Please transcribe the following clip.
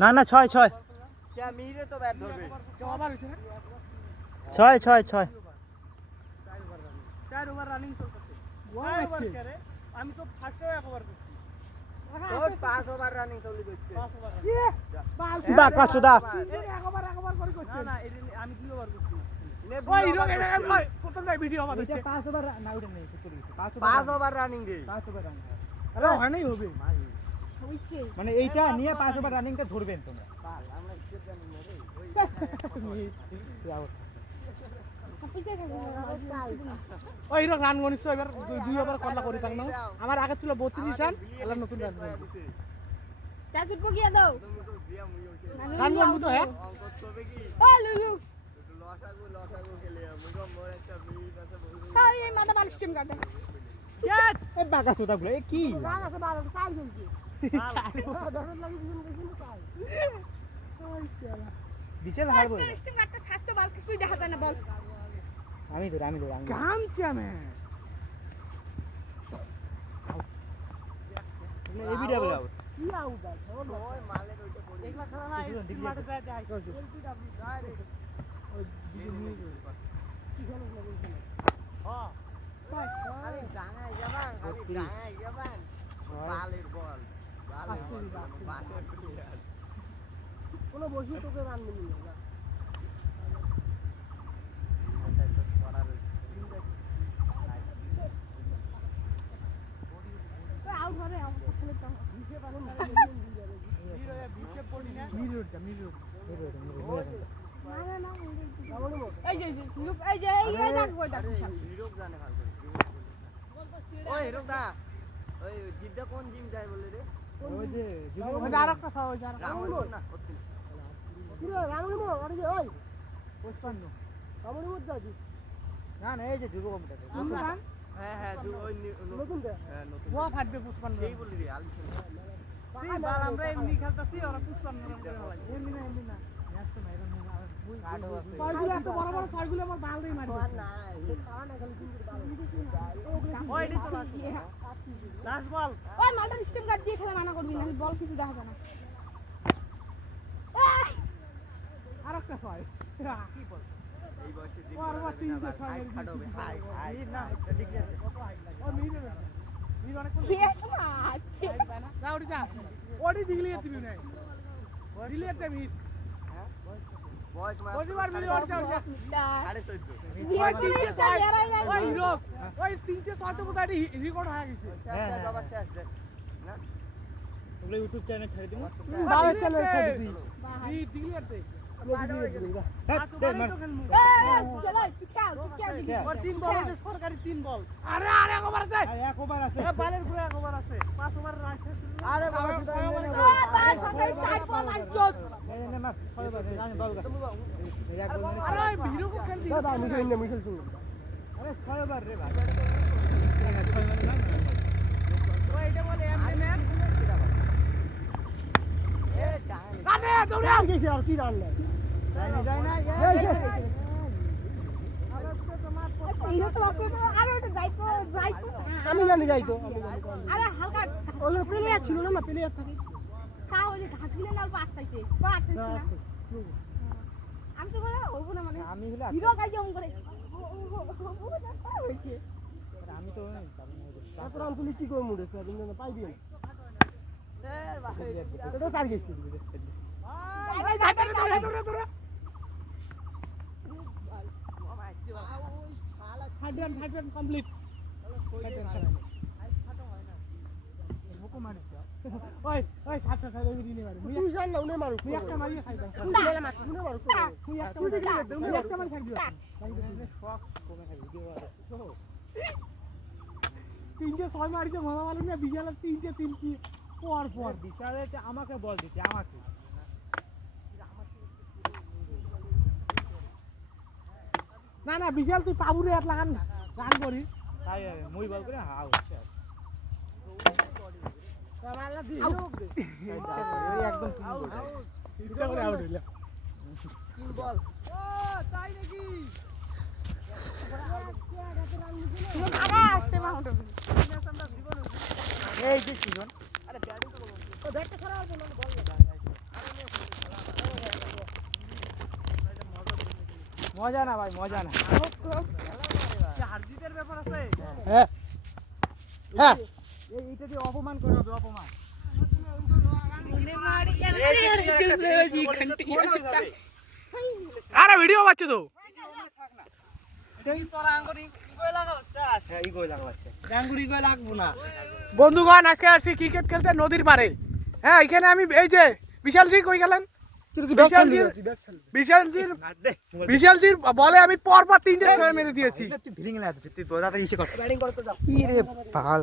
না না 6 6 6 6 6 4 over running চলতেছে আমি তো ফার্স্টে এক ওভার করছি তোর 5 ওভার রানিং চলি করছে 5 ওভার বাকা চোদা এক ওভার করে করছি না আমি 2 ওভার করছি ওই হিরো এটা প্রথম টাইম ভিডিও আমার এটা 5 ওভার না ওটা নেই 5 ওভার রানিং রে 5 ওভার রানিং আরে হয় নাই হবে হইছে মানে এইটা নিয়ে 5 ওভার রানিংটা ধরবেন তোমরা আমরা স্টেপ জানি না রে পিছে গেল ওই হিরো রান গনিস এবার 2 ওভার কতলা করি তাই না আমার আগে ছিল 32 রান এলা নতুন রান তা সুট গিয়া দাও রান গন তো হ্যাঁ অঙ্ক তবে কি ও লুলু লসাগু খেলে মুগম মোর একটা বিট আছে হাই এই মাথা বাল স্টিম কাটে এই বাকা চোদা গুলো এ কি রান আছে 12 চার জনকে দরদ লাগি বুঝুন গেছিল চাই বিশাল হারবো স্টিম কাটতে ছাড়তে বাল কিছুই দেখা যায় না বল আমি ধর কাম চামে এই ভিডিও বলে আউট কি আউট ওই মালের ওইটা পড়ে একলা খেলা না স্মার্ট যায় যায় ওই দিদি কি খেলা বলছিস হ্যাঁ আরে ডাঙায় যাবান বালের বল বালের প্লেয়ার কোনো বসি তোকে রান মিলি না আউট হরে আউট করলে তো এই যে হিরোক জানে ভালো করে ওই হিরোক দা ওই জিদ্দা কোন জিম যায় বলে রে ওই যে ওই আরেকটা সাও ওই আরেকটা রামুল না ওতে কি রে রামুল মো আরে যে ওই 55 রামুল মো যাজি না না এই যে যুব কম্পিউটার আমরা হ্যাঁ ওই নতুন দে হ্যাঁ নতুন ওয়া ফাটবে 55 সেই বলি রে আলিশ সেই বার আমরা এমনি খেলতাছি ওরা 55 রান করে হলাই এমনি না ম্যাচ তো নাই রান কাটো আছে ছয়গুলো এত বড় বড় ছয়গুলো আমার বাল দিয়ে মারবে না কারণ এখানে কিন্তু বাল ওই তো লাস্ট বল ওই মালটা স্টিম কাট দিয়ে খেলা মানা করবি না বল কিছু দেখা যায় না আরেকটা ছয় কি বল এই বয়সে জিম ওর মা তিনটে ছয় খাটবে হাই না ঠিক আছে ও মিলে মিলে অনেক কোন খেয়েছ না আছে না ওটি যা ওটি দিলি দিবি না দিলি একটা মিট বয়স মাত্র প্রতিবার মিলে ওর যা 14.5 ওই হিরো ওই তিনটে ছয় তো বোধহয় রেকর্ড হয়ে গেছে বাবা শেষ দেখ না ওগুলো ইউটিউব চ্যানেল ছেড়ে দিমু বাবার চ্যানেল ছেড়ে দিই এই দিলি আর দে চলো তুই দিবি ওর 3 বল আছে সরকারি 3 বল আরে এক ওভার আছে এক ওভার আছে বালের ঘুরে এক ওভার আছে 5 ওভার রান শেষ আরে বাবা বাল সরকারি 4 বল আনচোদ এই নে মার ছয় ওভার জানি বল গা আরে ভিডিও কো খেল দিই আমি খেলি না মুখল তুই আরে ছয় ওভার রে ভাই ছয় মানে না ওই এটা বলে এমনি ম্যাচ এ ডাঙা রানে দৌড়ে গেছে আর কি রান নাই যায় না এইটা তো ওকে আরে ওটা যাইতো আমি জানি যাইতো আরে হালকা ওই প্লেয়ার ছিল না প্লেয়ার থাকে কা ওই যে ঘাস গিলে না আটটাইছে বা আটটাইছে না আমি তো বলে হইব না মানে আমি হলে হিরো গাই যেমন করে হইছে আমি তো তারপর আন্তলি কি করে মুড়ে স্যার না পাইবি এ ভাই এটা চার গেছে দৌড়ে হাইড্রান কমপ্লিট ওই ওই সাত সাত ওই দিনে মারু তুই জান না উনি মারু তুই একটা মারিয়ে খাই দাও তুই মারু তুই মারু তুই একটা মারি খাই দিও শক কমে খাই ভিডিও বানাচ্ছো তিনটে ছয় মারিতে ভালো ভালো না বিশালের তিন কি পর বিশালে আমাকে বল দিতে আমাকে না বিশাল তুই পাবুরে হাত লাগান গান করি তাই মুই বল করে হাউ একদম ইচ্ছা করে আউট হইলা তিন বল ও তাই নাকি আগা আসছে মাউন্ট এই যে সিজন আরে মজা না ভাই, মজা না। হারজিতের ব্যাপার আছে। হ্যাঁ হ্যাঁ, এইটা দিয়ে অপমান করা হবে, অপমান। আরে ভিডিও বাচ্চা তো। বন্ধুগণ, আজকে আসছি ক্রিকেট খেলতে নদীর পাড়ে। হ্যাঁ, এখানে আমি এই যে বিশালজি কই গেলেন? বিশালজির বলে আমি পরপর 3টে ছয় মেরে দিয়েছি। তুই বোঝাতে ইসে কর। ব্যাটিং করতে যাও। কি রে ভাল।